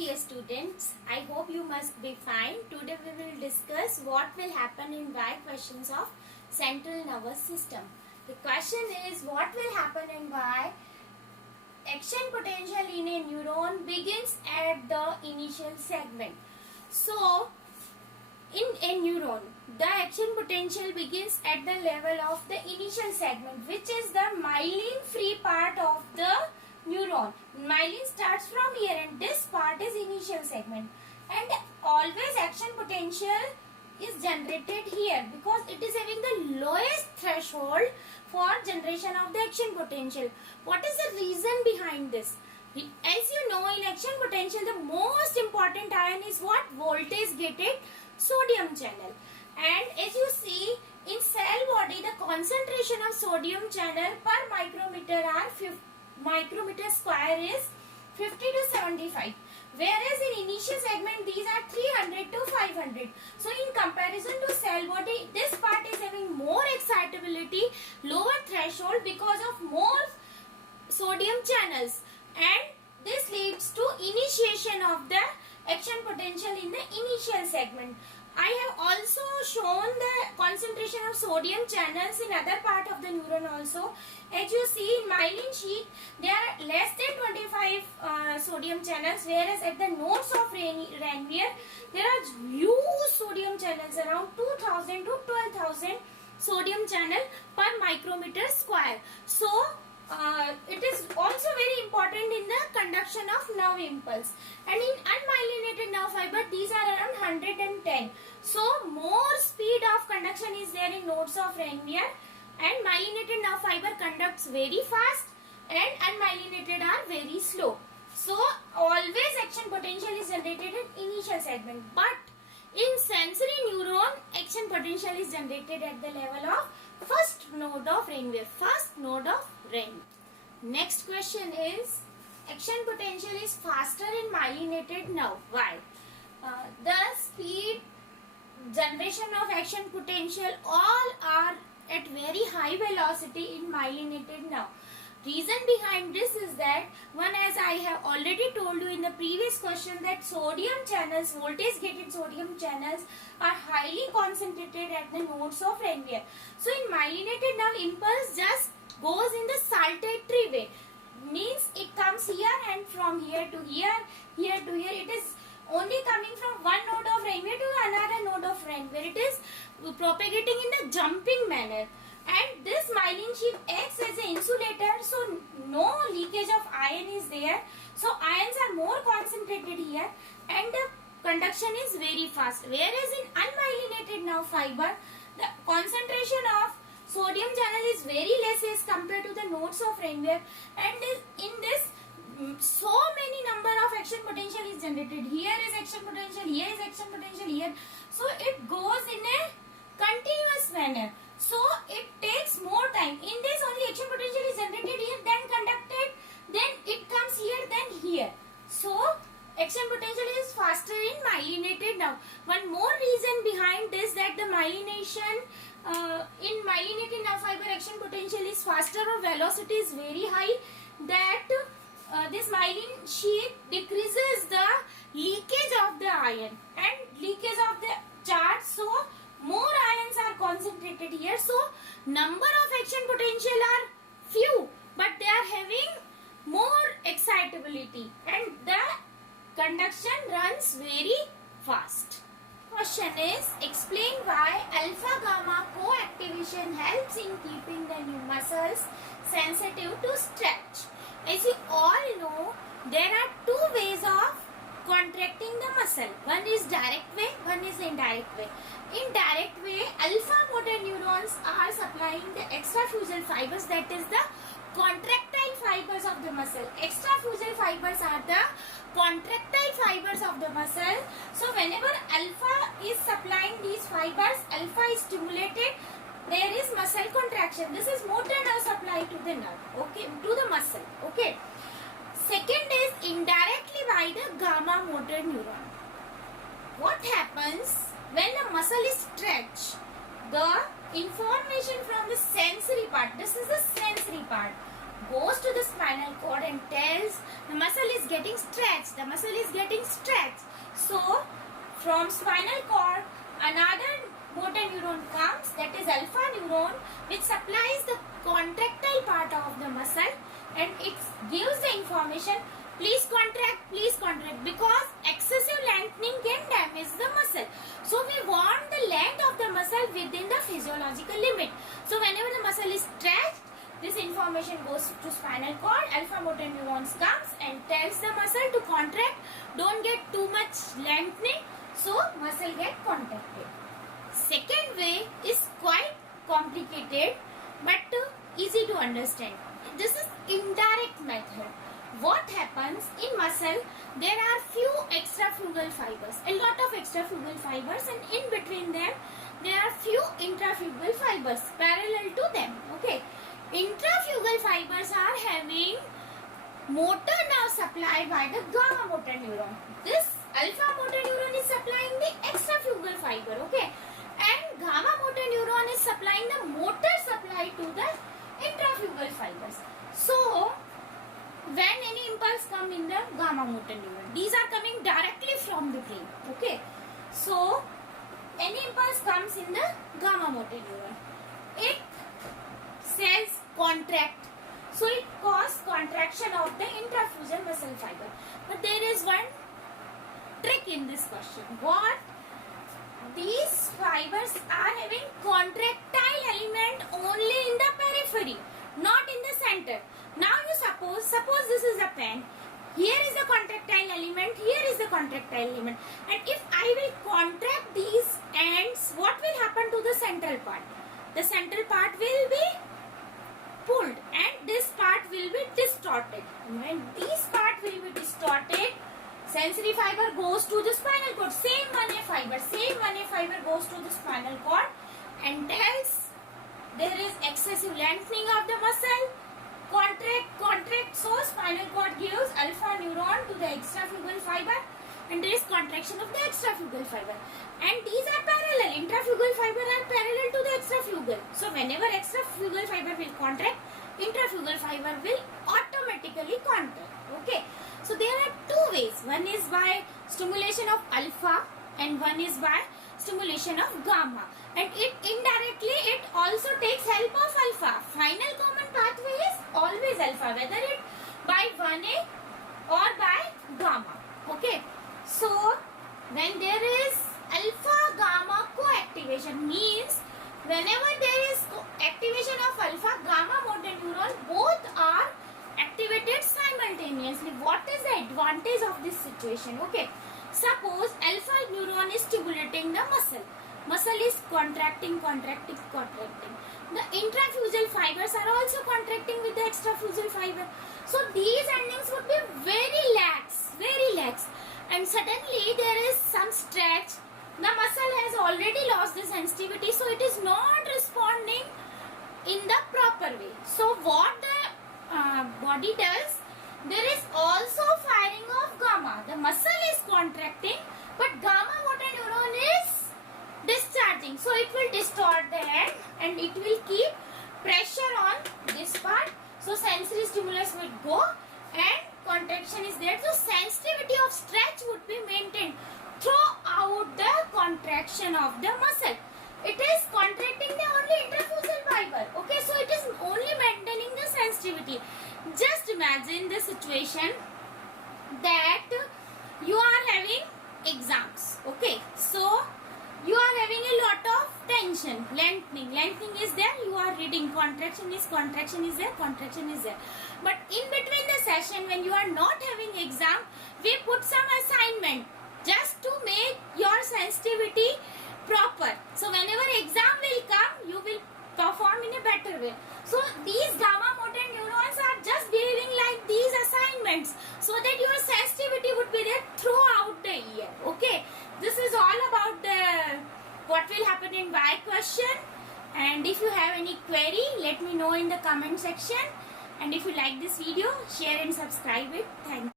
dear students, I hope you must be fine. Today we will discuss what will happen in why questions of central nervous system. The question is what will happen and why action potential in a neuron begins at the initial segment. So in a neuron, the action potential begins at the level of the initial segment, which is the myelin free part of the neuron. Myelin starts from here and this part is initial segment, and always action potential is generated here because it is having the lowest threshold for generation of the action potential. What is the reason behind this? As you know, in action potential the most important ion is what? Voltage gated sodium channel. And as you see in cell body, the concentration of sodium channel per micrometer are micrometer square is 50 to 75, whereas in initial segment these are 300 to 500. So in comparison to cell body, this part is having more excitability, lower threshold because of more sodium channels, and this leads to initiation of the action potential in the initial segment. I have also shown the concentration of sodium channels in other part of the neuron also. As you see in myelin sheath, there are less than 25 sodium channels, whereas at the nodes of Ranvier, there are huge sodium channels, around 2000 to 12,000 sodium channel per micrometer square. So it is also very important in the conduction of nerve impulse. And in unmyelinated nerve fiber, these are around 110. So more speed of conduction is there in nodes of Ranvier, and myelinated nerve fiber conducts very fast and unmyelinated are very slow. So always action potential is generated in initial segment, but in sensory neuron action potential is generated at the level of first node of Ranvier. Next question is, action potential is faster in myelinated nerve. Why? The speed, generation of action potential all are at very high velocity in myelinated nerve. Reason behind this is that, one, as I have already told you in the previous question, that sodium channels, voltage gated sodium channels are highly concentrated at the nodes of Ranvier. So in myelinated nerve, impulse just goes in the saltatory way, means it comes here and from here to here, here to here. It is only coming from one node of Ranvier to another node of Ranvier. It is propagating in the jumping manner, and this myelin sheath acts as an insulator, so no leakage of ion is there. So ions are more concentrated here and the conduction is very fast. Whereas in unmyelinated nerve fiber, the concentration of sodium channel is very less as compared to the nodes of Ranvier, and in this so many number of action potential is generated. Here is action potential, here is action potential, here. So it goes in a continuous manner. So it takes more time. In this only action potential is generated here, then conducted, then it comes here, then here. So action potential is faster in myelinated nerve. One more reason behind this, that the myelination in myelinated nerve fiber action potential is faster or velocity is very high, that this myelin sheath decreases the leakage of the ion and leakage of the charge. So more ions are concentrated here. So number of action potential are few, but they are having more excitability and the conduction runs very fast. Question is, explain why alpha gamma co-activation helps in keeping the new muscles sensitive to stretch. As you all know, there are two ways of contracting the muscle. One is direct way, one is indirect way. In direct way, alpha motor neurons are supplying the extrafusal fibers, that is the contractile fibers of the muscle. Extrafusal fibers are the contractile fibers of the muscle. So whenever alpha is supplying these fibers, alpha is stimulated, there is muscle contraction. This is motor nerve supply to the nerve, okay, to the muscle, okay. Second is indirectly by the gamma motor neuron. What happens when the muscle is stretched? The information from the sensory part, this is the sensory part, goes to the spinal cord and tells the muscle is getting stretched. The muscle is getting stretched. So from spinal cord, another motor neuron comes, that is alpha neuron, which supplies the contractile part of the muscle, and it gives the information, please contract, because excessive lengthening can damage the muscle. So we want the length of the muscle within the physiological limit. So whenever the muscle is stretched, this information goes to spinal cord, alpha motor neurons comes and tells the muscle to contract, don't get too much lengthening, so muscle get contracted. Second way is quite complicated but easy to understand. This is indirect method. What happens in muscle, there are few extrafugal fibers, a lot of extrafugal fibers, and in between them there are few intrafugal fibers parallel to them. Okay, intrafugal fibers are having motor nerve supplied by the gamma motor neuron. This alpha motor neuron is supplying the extrafugal fiber, okay, and gamma motor neuron is supplying the motor supply to the intrafugal fibers. So when any impulse come in the gamma motor neuron, these are coming directly from the brain, okay. So any impulse comes in the gamma motor neuron, it says contract, so it causes contraction of the intrafusal muscle fiber. But there is one trick in this question. What? These fibers are having contractile element only in the periphery, not in the center. Now you suppose this is a pen. Here is the contractile element, here is the contractile element, and if I will contract these ends, what will happen to the central part? The central part will be pulled and this part will be distorted. And when this part will be distorted, sensory fiber goes to the spinal cord. Same 1A fiber goes to the spinal cord and tells there is excessive lengthening of the muscle. Contract, so spinal cord gives alpha neuron to the extrafugal fiber and there is contraction of the extrafugal fiber. And these are parallel, intrafugal fiber are parallel to the extrafugal. So whenever extrafugal fiber will contract, intrafugal fiber will automatically contract, okay. So there are two ways, one is by stimulation of alpha and one is by stimulation of gamma, and it indirectly it also takes help of alpha. Final common pathway is always alpha, whether it by 1A or by gamma, okay. So when there is alpha gamma co-activation, means whenever there is activation of alpha gamma motor neuron, both are activated simultaneously. What is the advantage of this situation? Okay, suppose alpha neuron is stimulating the muscle. Muscle is contracting. The intrafusal fibers are also contracting with the extrafusal fiber. So these endings would be very lax, and suddenly there is some stretch. The muscle has already lost the sensitivity, so it is not responding in the proper way. So what the body does, there is also firing of gamma. The muscle is contracting, but gamma motor neuron is discharging, so it will distort the end and it will keep pressure on this part. So sensory stimulus will go and contraction is there. So sensitivity of stretch would be maintained throughout the contraction of the muscle. It is contracting the only intrafusal fiber, okay, so it is only maintaining the sensitivity. Just imagine the situation that you are having exams, okay, so you are having a lot of tension, lengthening is there, you are reading, contraction is there, but in between the session when you are not having exam, we put some assignment just to make your sensitivity proper. So whenever exam will come, you will perform in a better way. So these gamma motor neurons are just behaving like these assignments, so that your sensitivity would be there throughout the year, okay. This is all about the what will happen in Y question, and if you have any query, let me know in the comment section, and if you like this video, share and subscribe it. Thank you.